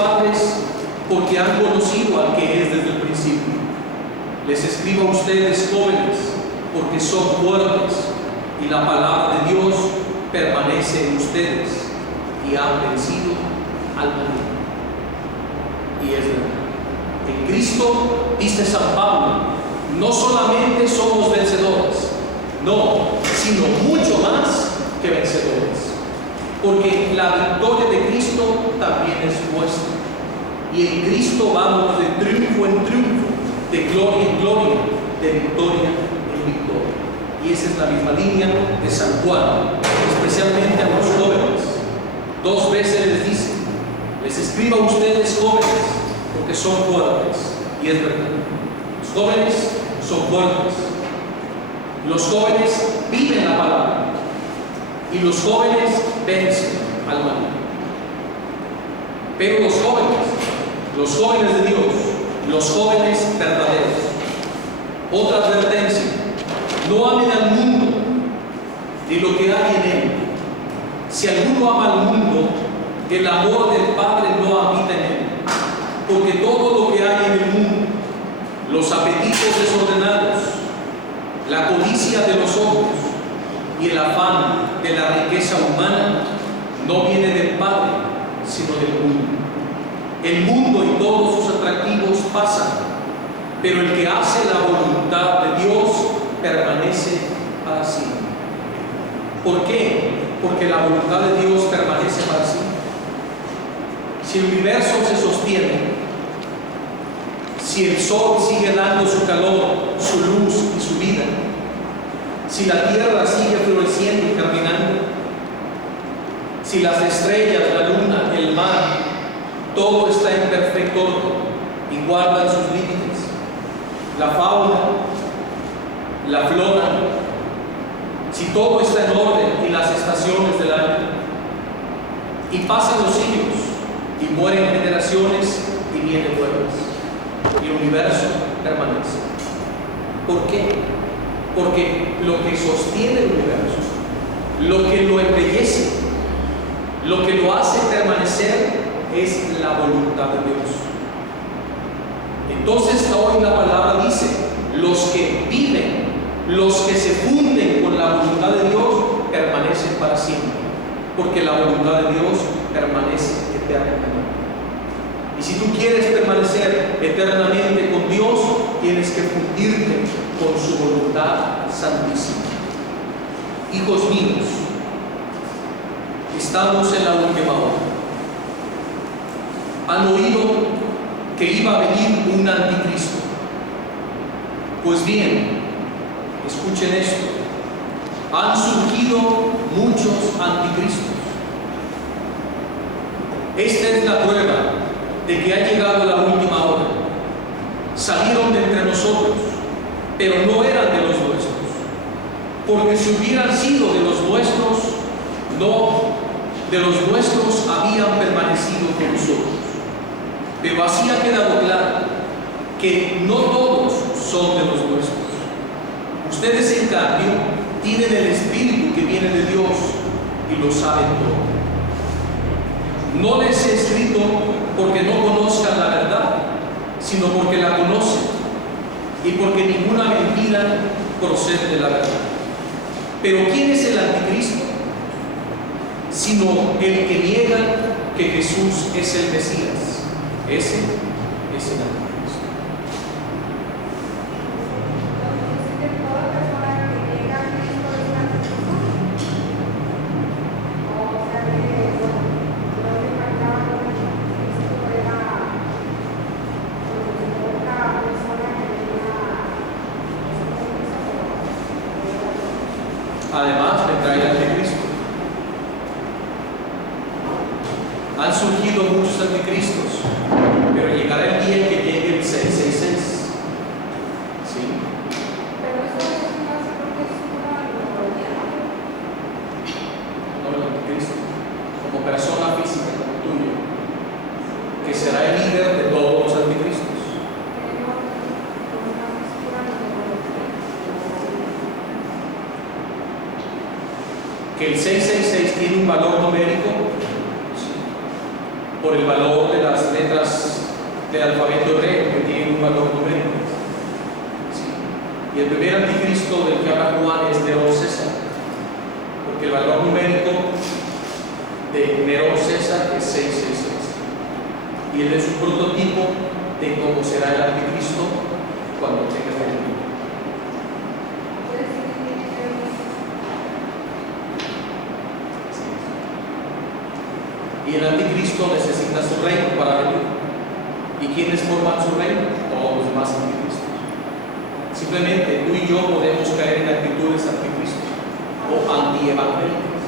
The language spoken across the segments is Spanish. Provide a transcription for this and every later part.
padres, porque han conocido al que es desde el principio. Les escribo a ustedes, jóvenes, porque son fuertes y la palabra de Dios permanece en ustedes y han vencido al maligno. Y es verdad. En Cristo, dice San Pablo, no solamente somos vencedores, no, sino mucho más que vencedores. Porque la victoria de Cristo también es nuestra. Y en Cristo vamos de triunfo en triunfo, de gloria en gloria, de victoria en victoria. Y esa es la misma línea de San Juan, especialmente a los jóvenes. 2 veces les dice, les escribo a ustedes, jóvenes, porque son fuertes. Y es verdad, los jóvenes son fuertes. Los jóvenes viven la palabra. Y los jóvenes vencen al maligno. Pero los jóvenes de Dios, los jóvenes verdaderos, otra advertencia: no amen al mundo ni lo que hay en él. Si alguno ama al mundo, el amor del Padre no habita en él. Porque todo lo que hay en el mundo, los apetitos desordenados, la codicia de los ojos y el afán de la riqueza humana, no viene del Padre, sino del mundo. El mundo y todos sus atractivos pasan, pero el que hace la voluntad de Dios permanece para siempre. ¿Por qué? Porque la voluntad de Dios permanece para siempre. Si el universo se sostiene, si el sol sigue dando su calor, su luz y su vida, si la tierra sigue floreciendo y germinando, si las estrellas, la luna, el mar, todo está en perfecto orden y guardan sus límites, la fauna, la flora, si todo está en orden y las estaciones del año, y pasan los siglos y mueren generaciones y vienen nuevas, y el universo permanece. ¿Por qué? Porque lo que sostiene el universo, lo que lo embellece, lo que lo hace permanecer, es la voluntad de Dios. Entonces hoy la palabra dice: los que viven, los que se funden con la voluntad de Dios, permanecen para siempre, porque la voluntad de Dios permanece eternamente. Y si tú quieres permanecer eternamente con Dios, tienes que fundirte con su voluntad santísima. Hijos míos, estamos en la última hora. Han oído que iba a venir un anticristo. Pues bien, escuchen esto: han surgido muchos anticristos. Esta es la prueba de que ha llegado la última hora. Salieron de entre nosotros, pero no eran de los nuestros, porque si hubieran sido de los nuestros, no de los nuestros habían permanecido con nosotros. Pero así ha quedado claro que no todos son de los nuestros. Ustedes, en cambio, tienen el Espíritu que viene de Dios y lo saben todo. No les he escrito porque no conozcan la verdad, sino porque la conocen y porque ninguna mentira procede de la verdad. Pero ¿quién es el anticristo? Sino el que niega que Jesús es el Mesías. Ese es el anticristo. Además, vendrá el anticristo. Han surgido muchos anticristos, pero llegará el día que llegue el 666. ¿Sí? Pero eso es más porque es una analogía. No, el anticristo, como persona física, como tuyo, que será el líder de todos los anticristos. Que el 666 tiene un valor numérico, sí, por el valor de las del alfabeto hebreo que tiene un valor numérico. ¿Sí? Y el primer anticristo del que habla Juan es Nerón César, porque el valor numérico de Nerón César es 666. Y él es un prototipo de cómo será el anticristo cuando tenga el reino. Y el anticristo necesita su reino para venir. ¿Y quiénes forman su reino? Todos los demás anticristos. Simplemente tú y yo podemos caer en actitudes anticristos o antievangélicas.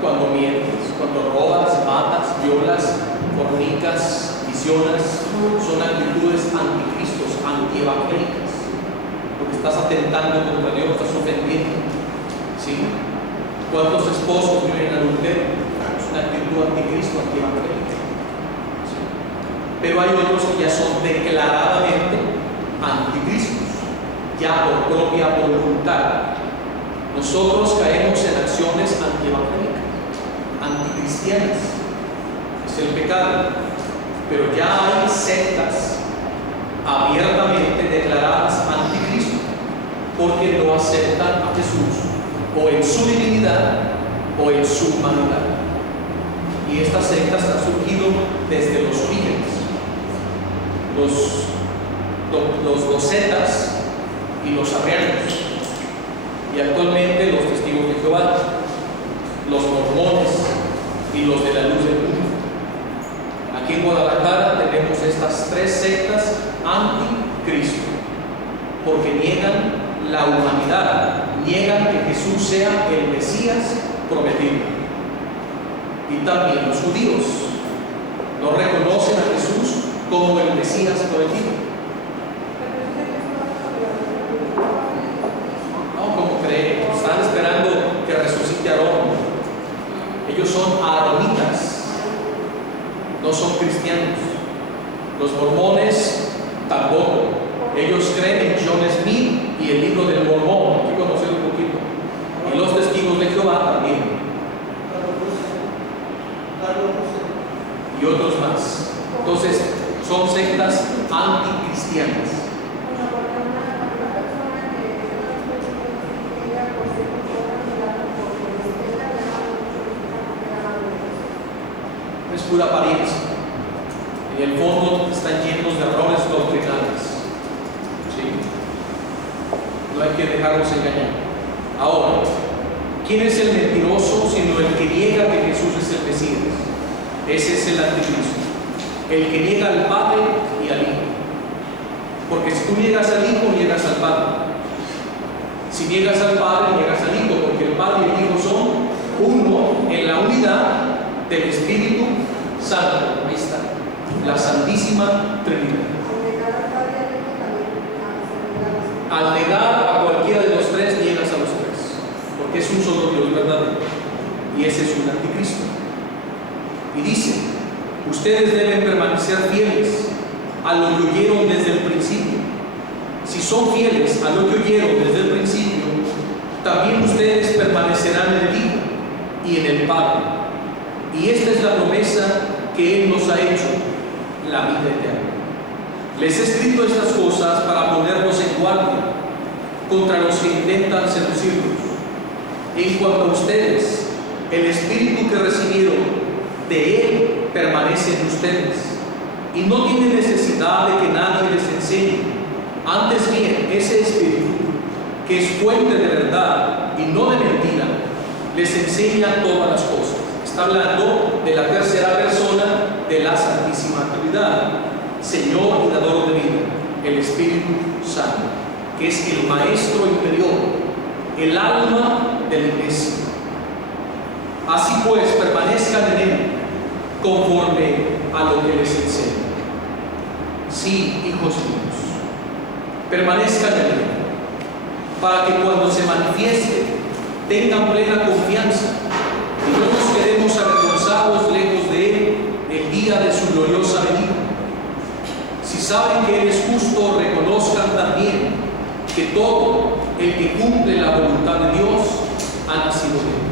Cuando mientes, cuando robas, matas, violas, fornicas, visionas, son actitudes anticristos, antievangélicas. Porque estás atentando contra Dios, estás ofendiendo. ¿Sí? ¿Cuántos esposos viven en adulterio? Es una actitud anticristo, antievangélica. ¿Sí? Pero hay otros que ya son declaradamente anticristos, ya por propia voluntad. Nosotros caemos en acciones antievangélicas, anticristianas. Es el pecado. Pero ya hay sectas abiertamente declaradas anticristo, porque no aceptan a Jesús o en su divinidad o en su humanidad. Y estas sectas han surgido desde los orígenes. Los docetas y los arrianos, y actualmente los testigos de Jehová, los mormones y los de la luz del mundo. Aquí en Guadalajara tenemos estas tres sectas anticristo, porque niegan la humanidad, niegan que Jesús sea el Mesías prometido. Y también los judíos no reconocen a Jesús como el Mesías prometido. No, como creen, están esperando que resucite Aarón. Ellos son aaronitas, no son cristianos. Los mormones tampoco. Ellos creen en John Smith y el libro del Mormón, hay que conocerlo un poquito. Y los testigos de Jehová también. Y otros más. Entonces, son sectas anticristianas. Es pura apariencia. En el fondo están llenos de errores doctrinales. ¿Sí? No hay que dejarlos engañar. Ahora, ¿quién es el mentiroso sino el que niega que Jesús es el Mesías? Ese es el anticristo. El que niega al Padre y al Hijo. Porque si tú niegas al Hijo, niegas al Padre. Si niegas al Padre, niegas al Hijo, porque el Padre y el Hijo son uno en la unidad del Espíritu Santo. Ahí está, la Santísima Trinidad. Al negar a cualquiera de los tres, niegas a los tres, porque es un solo Dios verdadero, y ese es un anticristo. Y dice: ustedes deben permanecer fieles a lo que oyeron desde el principio. Si son fieles a lo que oyeron desde el principio, también ustedes permanecerán en el Hijo y en el Padre. Y esta es la promesa que Él nos ha hecho, la vida eterna. Les he escrito estas cosas para ponernos en guardia contra los que intentan seducirnos. En cuanto a ustedes, el Espíritu que recibieron de Él permanece en ustedes, y no tienen necesidad de que nadie les enseñe. Antes bien, ese Espíritu, que es fuente de verdad y no de mentira, les enseña todas las cosas. Está hablando de la tercera persona de la Santísima Trinidad, Señor y dador de vida, el Espíritu Santo, que es el Maestro interior, el alma de la Iglesia. Así pues, permanezcan en Él, conforme a lo que les enseña. Sí, hijos míos, permanezcan en Él, para que cuando se manifieste tengan plena confianza y no nos quedemos avergonzados lejos de Él el día de su gloriosa venida. Si saben que Él es justo, reconozcan también que todo el que cumple la voluntad de Dios ha nacido de Él.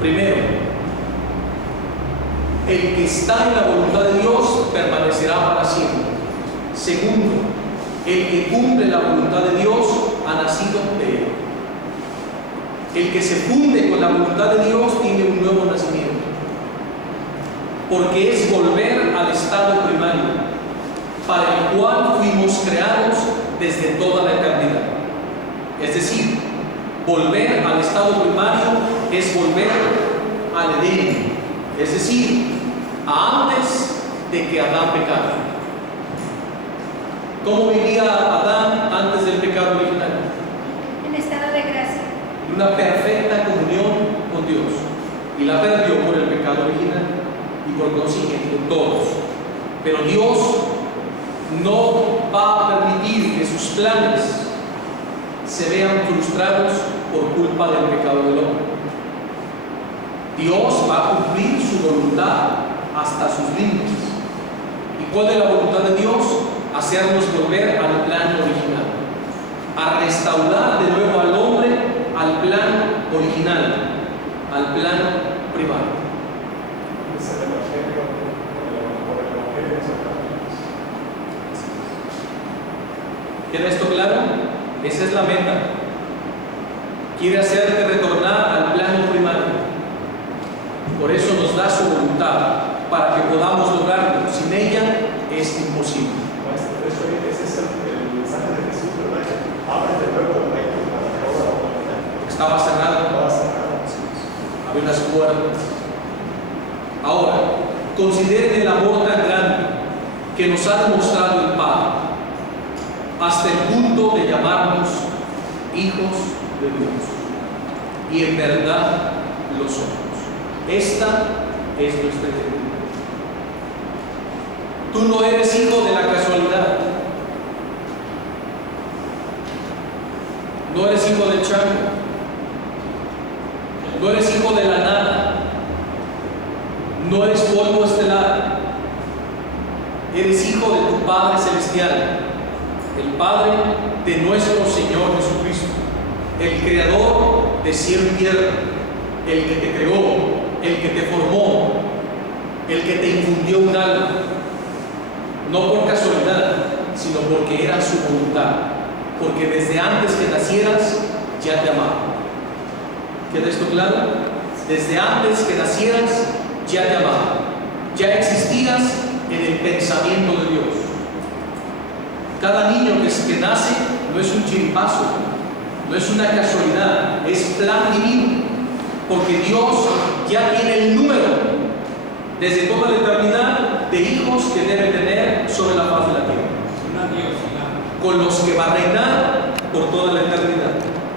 Primero, el que está en la voluntad de Dios permanecerá para siempre. Segundo, el que cumple la voluntad de Dios ha nacido de él. El que se funde con la voluntad de Dios tiene un nuevo nacimiento, porque es volver al estado primario, para el cual fuimos creados desde toda la eternidad. Es decir, volver al estado primario es volver al Edén, es decir, a antes de que Adán pecara. ¿Cómo vivía Adán antes del pecado original? En estado de gracia. Una perfecta comunión con Dios, y la perdió por el pecado original y por consiguiente todos. Pero Dios no va a permitir que sus planes se vean frustrados por culpa del pecado del hombre. Dios va a cumplir su voluntad hasta sus límites. ¿Y cuál es la voluntad de Dios? Hacernos volver al plan original, a restaurar de nuevo al hombre al plan original, al plan primario. ¿Queda esto claro? Esa es la meta. Quiere hacerte retornar al plano primario. Por eso nos da su voluntad, para que podamos lograrlo. Sin ella es imposible. Ese es el mensaje de Jesús, ¿verdad? Abre de nuevo el reino para que ahora la humanidad. Estaba cerrado. Había unas puertas. Ahora, consideren el amor tan grande que nos ha demostrado el Padre, hasta el punto de llamarnos hijos de Dios. Y en verdad lo somos. Esta es nuestra identidad. Tú no eres hijo de la casualidad. No eres hijo del chango. No eres hijo de la nada. No eres polvo estelar. Eres hijo de tu Padre Celestial, el Padre de nuestro Señor Jesucristo, el Creador de cielo y tierra, el que te creó, el que te formó, el que te infundió un alma, no por casualidad, sino porque era su voluntad, porque desde antes que nacieras ya te amaba. ¿Queda esto claro? Desde antes que nacieras ya te amaba, ya existías en el pensamiento de Dios. Cada niño que nace no es un chiripazo, no es una casualidad, es plan divino, porque Dios ya tiene el número desde toda la eternidad de hijos que debe tener sobre la faz de la tierra, con los que va a reinar por toda la eternidad.